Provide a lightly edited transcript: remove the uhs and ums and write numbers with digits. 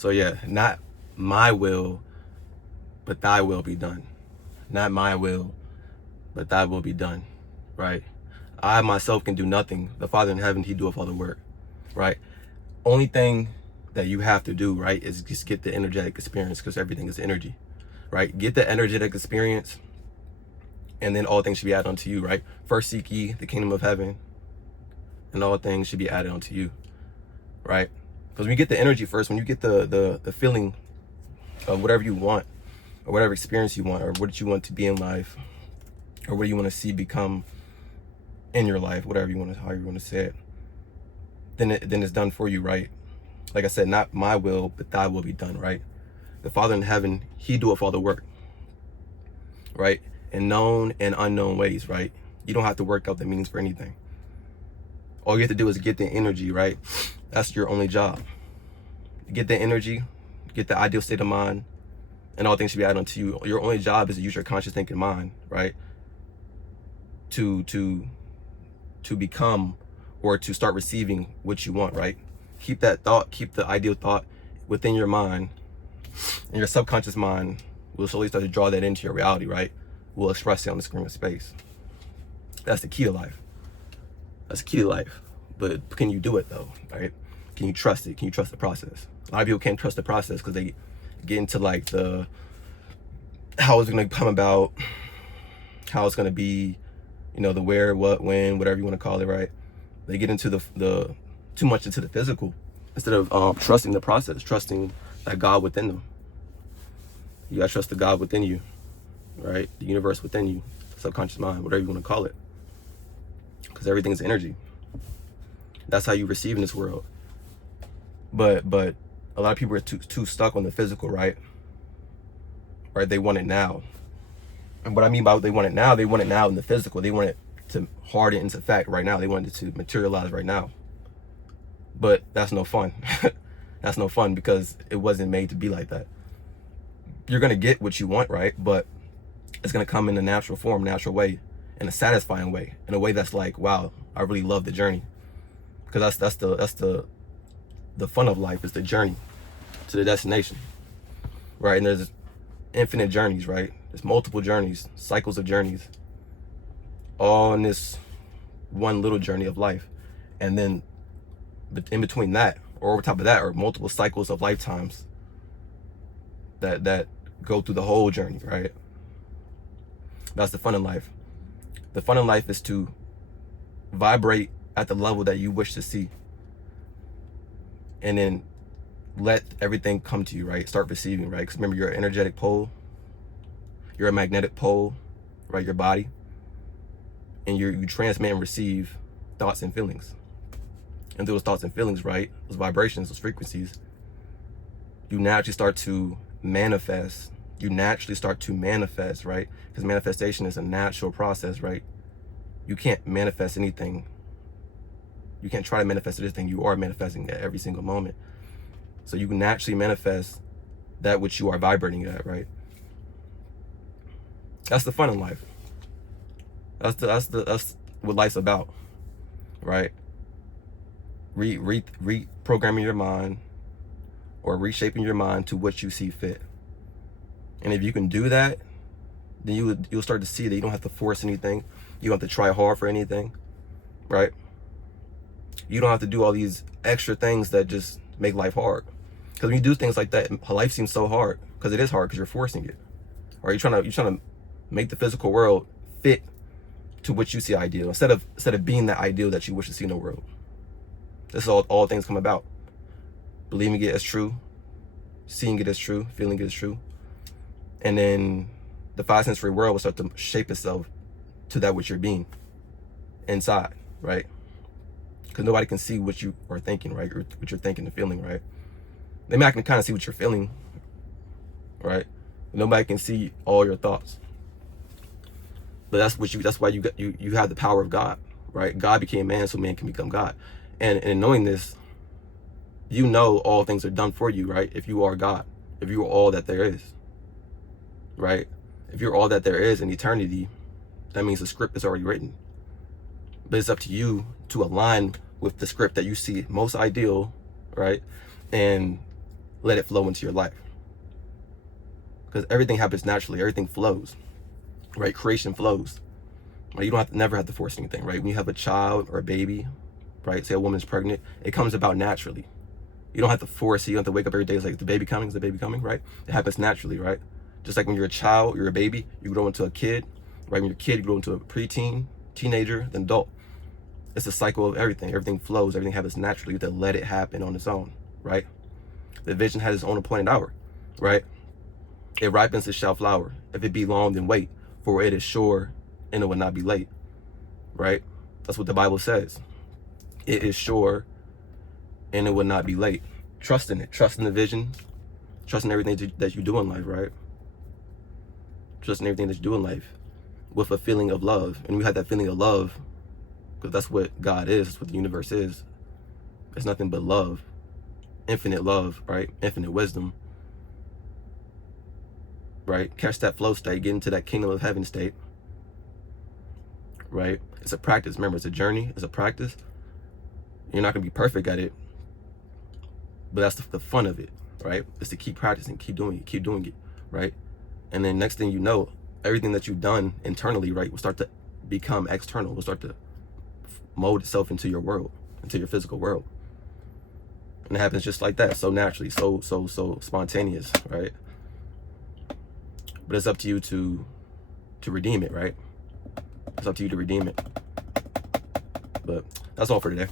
So yeah, not my will, but thy will be done. Not my will, but thy will be done, right? I myself can do nothing. The Father in heaven, he doeth all the work, right? Only thing that you have to do, right, is just get the energetic experience, because everything is energy, right? Get the energetic experience, and then all things should be added unto you, right? First seek ye the kingdom of heaven, and all things should be added unto you, right? Because when you get the energy first, when you get the feeling of whatever you want, or whatever experience you want, or what you want to be in life, or what you want to see become in your life, whatever you want to, how you want to say it, then it's done for you, right? Like I said, not my will, but thy will be done, right? The Father in heaven, he doeth all the work, right? In known and unknown ways, right? You don't have to work out the meanings for anything. All you have to do is get the energy, right? That's your only job. Get the energy, get the ideal state of mind, and all things should be added unto you. Your only job is to use your conscious thinking mind, right? To become, or to start receiving what you want, right? Keep that thought, keep the ideal thought within your mind, and your subconscious mind will slowly start to draw that into your reality, right? Will express it on the screen of space. That's the key to life. That's the key to life. But can you do it though, right? Can you trust it? Can you trust the process? A lot of people can't trust the process because they get into like the how it's going to come about, how it's going to be, you know, the where, what, when, whatever you want to call it, right? They get into the too much into the physical instead of trusting the process, trusting that God within them. You gotta trust the God within you, right? The universe within you, subconscious mind, whatever you want to call it, because everything is energy. That's how you receive in this world. But a lot of people are too stuck on the physical, right? Right? They want it now. And what I mean by they want it now in the physical. They want it to harden into fact right now. They want it to materialize right now. But that's no fun. That's no fun because it wasn't made to be like that. You're going to get what you want, right? But it's going to come in a natural form, natural way, in a satisfying way, in a way that's like, wow, I really love the journey. Because that's the fun of life, is the journey to the destination, right? And there's infinite journeys, right? There's multiple journeys, cycles of journeys, all in this one little journey of life. And then in between that, or over top of that, are multiple cycles of lifetimes that go through the whole journey, right? That's the fun in life. The fun in life is to vibrate at the level that you wish to see, and then let everything come to you, right? Start receiving, right? Because remember, you're an energetic pole, you're a magnetic pole, right? Your body, and you transmit and receive thoughts and feelings. And those thoughts and feelings, right? Those vibrations, those frequencies, you naturally start to manifest. Right? Because manifestation is a natural process, right? You can't manifest anything. You can't try to manifest anything. You are manifesting at every single moment. So you can naturally manifest that which you are vibrating at, right? That's the fun in life. That's what life's about, right? Reprogramming your mind, or reshaping your mind to what you see fit. And if you can do that, then you'll start to see that you don't have to force anything. You don't have to try hard for anything, right? You don't have to do all these extra things that just make life hard. Because when you do things like that, life seems so hard, because it is hard because you're forcing it. Or you're trying to make the physical world fit to what you see ideal, instead of being the ideal that you wish to see in the world. This is all things come about. Believing it as true, seeing it as true, feeling it as true. And then the five sensory world will start to shape itself to that which you're being inside, right? Because nobody can see what you are thinking, right? Or what you're thinking and feeling, right? They might can kind of see what you're feeling, right? Nobody can see all your thoughts. But that's why you have the power of God, right? God became man so man can become God. And in knowing this, you know all things are done for you, right? If you are God, if you are all that there is, right? If you're all that there is in eternity, that means the script is already written. But it's up to you to align with the script that you see most ideal, right? And let it flow into your life. Because everything happens naturally. Everything flows, right? Creation flows. Right? You don't have to, never have to force anything, right? When you have a child or a baby, right? Say a woman's pregnant, it comes about naturally. You don't have to force it. You don't have to wake up every day. It's like, is the baby coming? Is the baby coming? Right? It happens naturally, right? Just like when you're a child, you're a baby, you grow into a kid, right? When you're a kid, you grow into a preteen, teenager, then adult. It's a cycle of everything. Everything flows. Everything happens naturally. You have to let it happen on its own, right? The vision has its own appointed hour, right? It ripens, it shall flower. If it be long, then wait, for it is sure, and it will not be late, right? That's what the Bible says. It is sure, and it will not be late. Trust in it. Trust in the vision. Trust in everything that you do in life, right? Trust in everything that you do in life with a feeling of love. And we have that feeling of love because that's what God is. That's what the universe is. It's nothing but love. Infinite love, right? Infinite wisdom, right? Catch that flow state. Get into that kingdom of heaven state, right? It's a practice. Remember, it's a journey. It's a practice. You're not going to be perfect at it, but that's the fun of it, right? It's to keep practicing, keep doing it, right? And then next thing you know, everything that you've done internally, right, will start to become external. Will start to mold itself into your world, into your physical world. And it happens just like that, so naturally, so spontaneous, right? But it's up to you to redeem it, right? It's up to you to redeem it. But that's all for today.